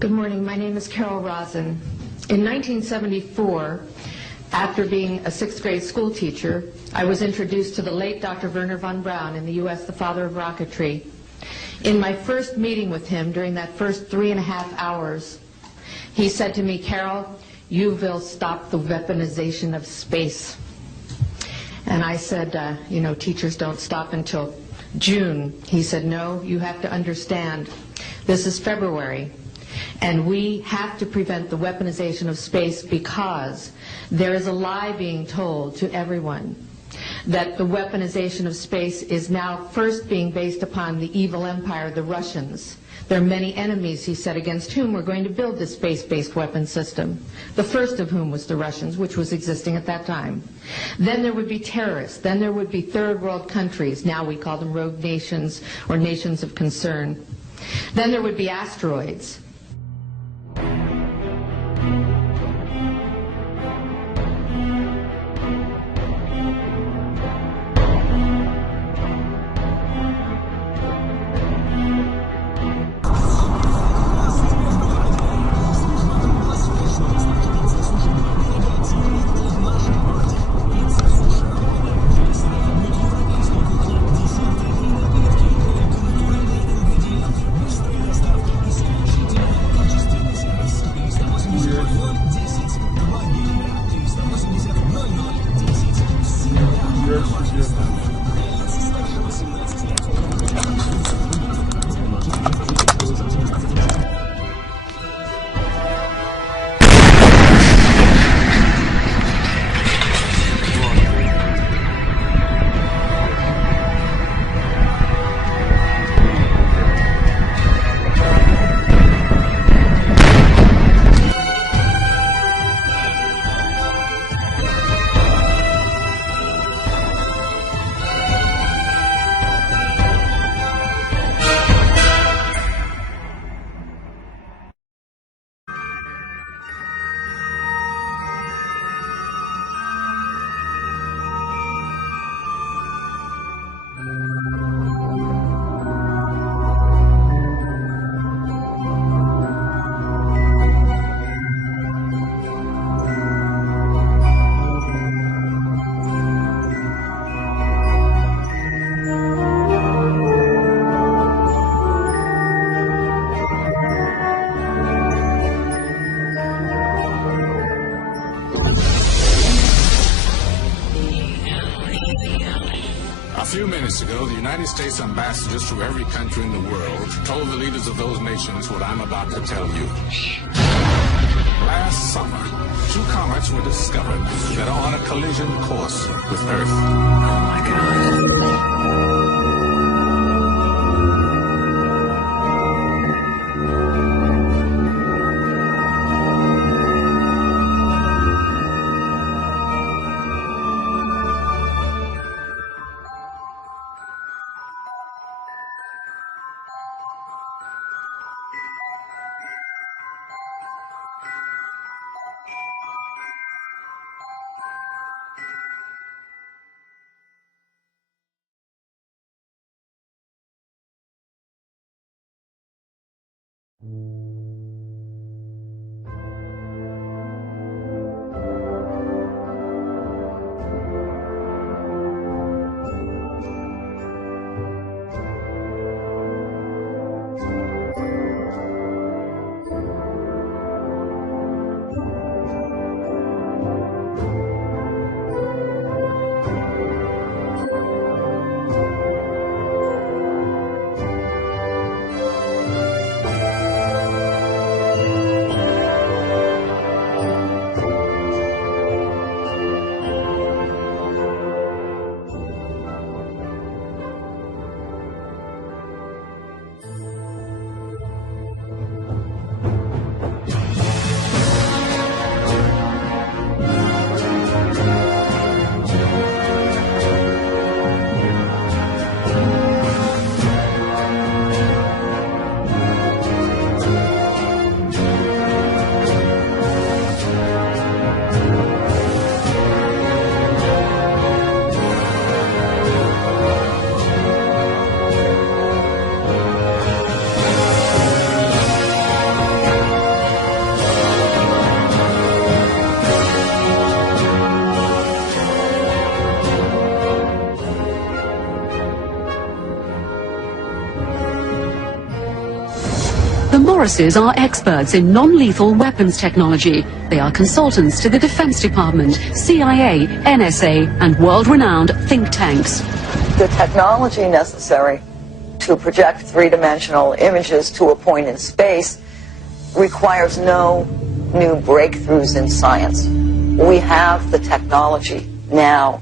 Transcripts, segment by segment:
Good morning. My name is Carol Rosen. In 1974, after being a sixth grade school teacher, I was introduced to the late Dr. Wernher von Braun in the U.S., the father of rocketry. In my first meeting with him, during that first 3.5 hours, he said to me, "Carol, you will stop the weaponization of space." And I said, teachers don't stop until June. He said, "No, you have to understand. This is February. And we have to prevent the weaponization of space because there is a lie being told to everyone that the weaponization of space is now first being based upon the evil empire, the Russians. There are many enemies," he said, "against whom we're going to build this space-based weapon system, the first of whom was the Russians, which was existing at that time. Then there would be terrorists. Then there would be third world countries. Now we call them rogue nations or nations of concern. Then there would be asteroids." A few minutes ago, the United States ambassadors to every country in the world told the leaders of those nations what I'm about to tell you. Last summer, 2 comets were discovered that are on a collision course with Earth. Oh my God. The Morrises are experts in non-lethal weapons technology. They are consultants to the Defense Department, CIA, NSA, and world-renowned think tanks. The technology necessary to project three-dimensional images to a point in space requires no new breakthroughs in science. We have the technology now.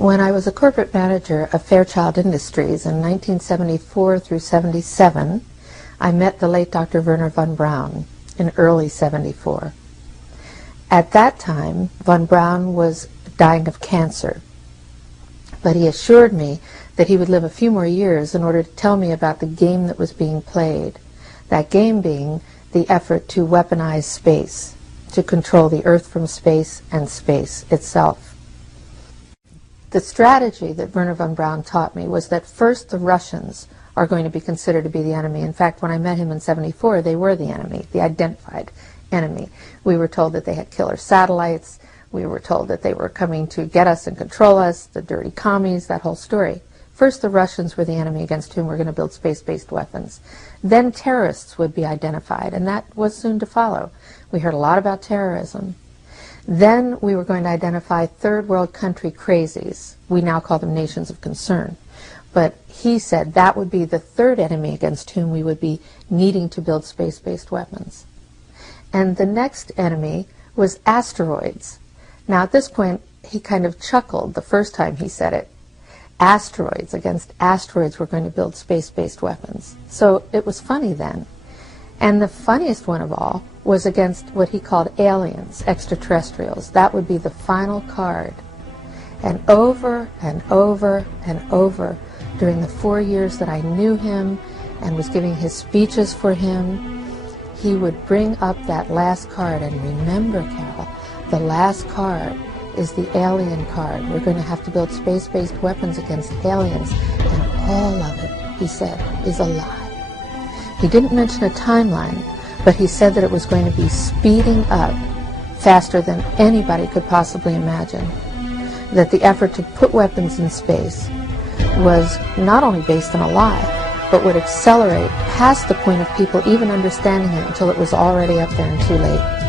When I was a corporate manager of Fairchild Industries in 1974 through 77, I met the late Dr. Werner von Braun in early 74. At that time, von Braun was dying of cancer, but he assured me that he would live a few more years in order to tell me about the game that was being played, that game being the effort to weaponize space, to control the Earth from space and space itself. The strategy that Werner von Braun taught me was that first the Russians are going to be considered to be the enemy. In fact, when I met him in 74, they were the enemy, the identified enemy. We were told that they had killer satellites. We were told that they were coming to get us and control us, the dirty commies, that whole story. First, the Russians were the enemy against whom we're going to build space-based weapons. Then terrorists would be identified, and that was soon to follow. We heard a lot about terrorism. Then we were going to identify third world country crazies. We now call them nations of concern. But he said that would be the third enemy against whom we would be needing to build space-based weapons. And the next enemy was asteroids. Now at this point, he kind of chuckled the first time he said it. Asteroids, against asteroids we're going to build space-based weapons. So it was funny then. And the funniest one of all was against what he called aliens, extraterrestrials. That would be the final card. And over and over and over during the 4 years that I knew him and was giving his speeches for him, he would bring up that last card. And remember, Carol, the last card is the alien card. We're going to have to build space-based weapons against aliens. And all of it, he said, is a lie. He didn't mention a timeline, but he said that it was going to be speeding up faster than anybody could possibly imagine. That the effort to put weapons in space was not only based on a lie, but would accelerate past the point of people even understanding it until it was already up there and too late.